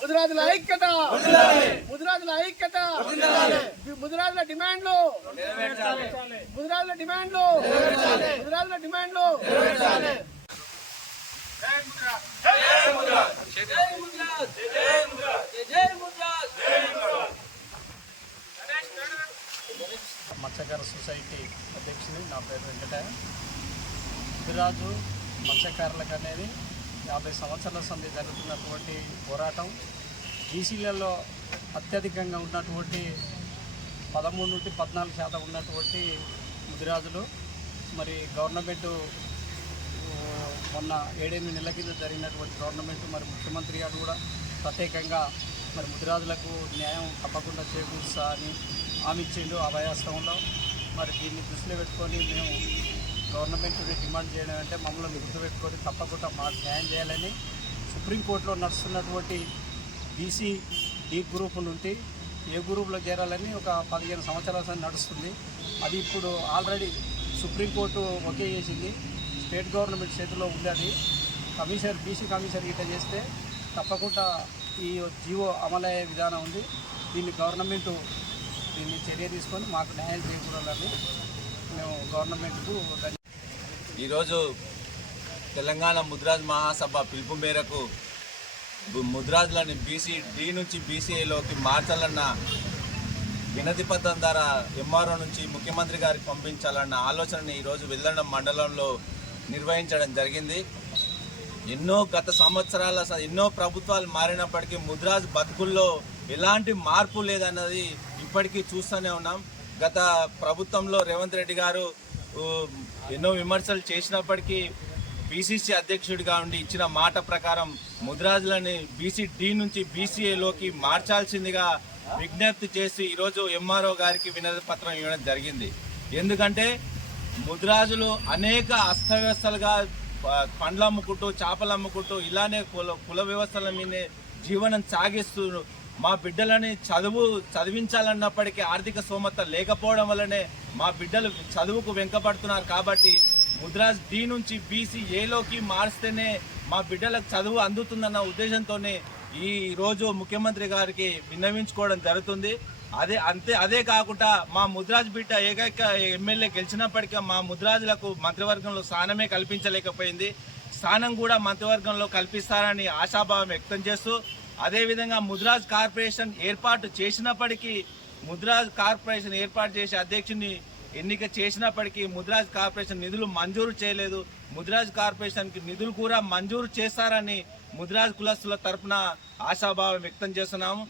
ముదిరాజుల ఐక్యత! ముదిరాజుల ఐక్యత! ముదిరాజుల డిమాండ్లు! ముదిరాజుల డిమాండ్లు! ముదిరాజుల డిమాండ్లు! మత్స్యకార సొసైటీ అధ్యక్షుని నా పేరు వెంకటయ్య. ముదిరాజు మత్స్యకారులకు అనేది యాభై సంవత్సరాల సంధి జరుగుతున్నటువంటి పోరాటం. బీసీలలో అత్యధికంగా ఉన్నటువంటి పదమూడు నుండి పద్నాలుగు శాతం ఉన్నటువంటి ముదిరాజులు మరి గవర్నమెంట్ మొన్న ఏడెనిమిది నెలల కింద జరిగినటువంటి గవర్నమెంట్ మరి ముఖ్యమంత్రి గారు కూడా ప్రత్యేకంగా మరి ముదిరాజులకు న్యాయం తప్పకుండా చేకూరుస్తా అని హామీ ఇచ్చిండు అభయాస్తంలో మరి దీన్ని దృష్టిలో పెట్టుకొని మేము గవర్నమెంట్ని డిమాండ్ చేయడం అంటే మమ్మల్ని గుర్తుపెట్టుకొని తప్పకుండా మాకు న్యాయం చేయాలని సుప్రీంకోర్టులో నడుస్తున్నటువంటి బీసీ డి గ్రూప్ నుండి ఏ గ్రూప్లో చేరాలని ఒక పదిహేను సంవత్సరాల నడుస్తుంది. అది ఇప్పుడు ఆల్రెడీ సుప్రీంకోర్టు ఒకే చేసింది. స్టేట్ గవర్నమెంట్ చేతిలో ఉంది అది కమిషనర్ బీసీ కమిషనర్ ఇట్లా చేస్తే తప్పకుండా ఈ జీవో అమలయ్యే విధానం ఉంది. దీన్ని గవర్నమెంట్ దీన్ని చర్య తీసుకొని మాకు న్యాయం చేకూరాలని మేము గవర్నమెంట్కు ఈరోజు తెలంగాణ ముద్రాజ్ మహాసభ పిలుపు మేరకు ముద్రాజులని బీసీ డి నుంచి బీసీఐలోకి మార్చాలన్న వినతి పత్రం ద్వారా ఎంఆర్ఓ నుంచి ముఖ్యమంత్రి గారికి పంపించాలన్న ఆలోచనని ఈరోజు వెల్లడం మండలంలో నిర్వహించడం జరిగింది. ఎన్నో గత సంవత్సరాల ఎన్నో ప్రభుత్వాలు మారినప్పటికీ ముద్రాజ్ బతుకుల్లో ఎలాంటి మార్పు లేదన్నది ఇప్పటికీ చూస్తూనే ఉన్నాం. గత ప్రభుత్వంలో రేవంత్ రెడ్డి గారు ఎన్నో విమర్శలు చేసినప్పటికీ బీసీసీ అధ్యక్షుడిగా ఉండి ఇచ్చిన మాట ప్రకారం ముద్రాజులని బీసీ డి నుంచి బీసీఏలోకి మార్చాల్సిందిగా విజ్ఞప్తి చేసి ఈరోజు ఎంఆర్ఓ గారికి వినతి పత్రం ఇవ్వడం జరిగింది. ఎందుకంటే ముద్రాజులు అనేక అస్తవ్యస్తలుగా పండ్లు అమ్ముకుంటూ చేపలు అమ్ముకుంటూ ఇలానే కుల కుల వ్యవస్థల మీదే జీవనం సాగిస్తూ మా బిడ్డలని చదువు చదివించాలన్నప్పటికీ ఆర్థిక స్తోమత లేకపోవడం వల్లనే మా బిడ్డలు చదువుకు వెంకబడుతున్నారు కాబట్టి ముద్రాజ్ డి నుంచి బీసీ ఏలోకి మారిస్తేనే మా బిడ్డలకు చదువు అందుతుందన్న ఉద్దేశంతోనే ఈ రోజు ముఖ్యమంత్రి గారికి విన్నవించుకోవడం జరుగుతుంది. అదే అంతే అదే కాకుండా మా ముద్రాజ్ బిడ్డ ఏకైక ఎమ్మెల్యే గెలిచినప్పటికీ మా ముద్రాజులకు మంత్రివర్గంలో స్థానమే కల్పించలేకపోయింది. స్థానం కూడా మంత్రివర్గంలో కల్పిస్తారని ఆశాభావం వ్యక్తం చేస్తూ అదేవిధంగా ముద్రాజ్ కార్పొరేషన్ ఏర్పాటు చేసినప్పటికీ ముద్రాజ్ కార్పొరేషన్ ఏర్పాటు చేసే అధ్యక్షుని ఎన్నిక చేసినప్పటికీ ముద్రాజ్ కార్పొరేషన్ నిధులు మంజూరు చేయలేదు. ముద్రాజ్ కార్పొరేషన్కి నిధులు కూడా మంజూరు చేస్తారని ముద్రాజ్ కులస్తుల తరపున ఆశాభావం వ్యక్తం చేస్తున్నాము.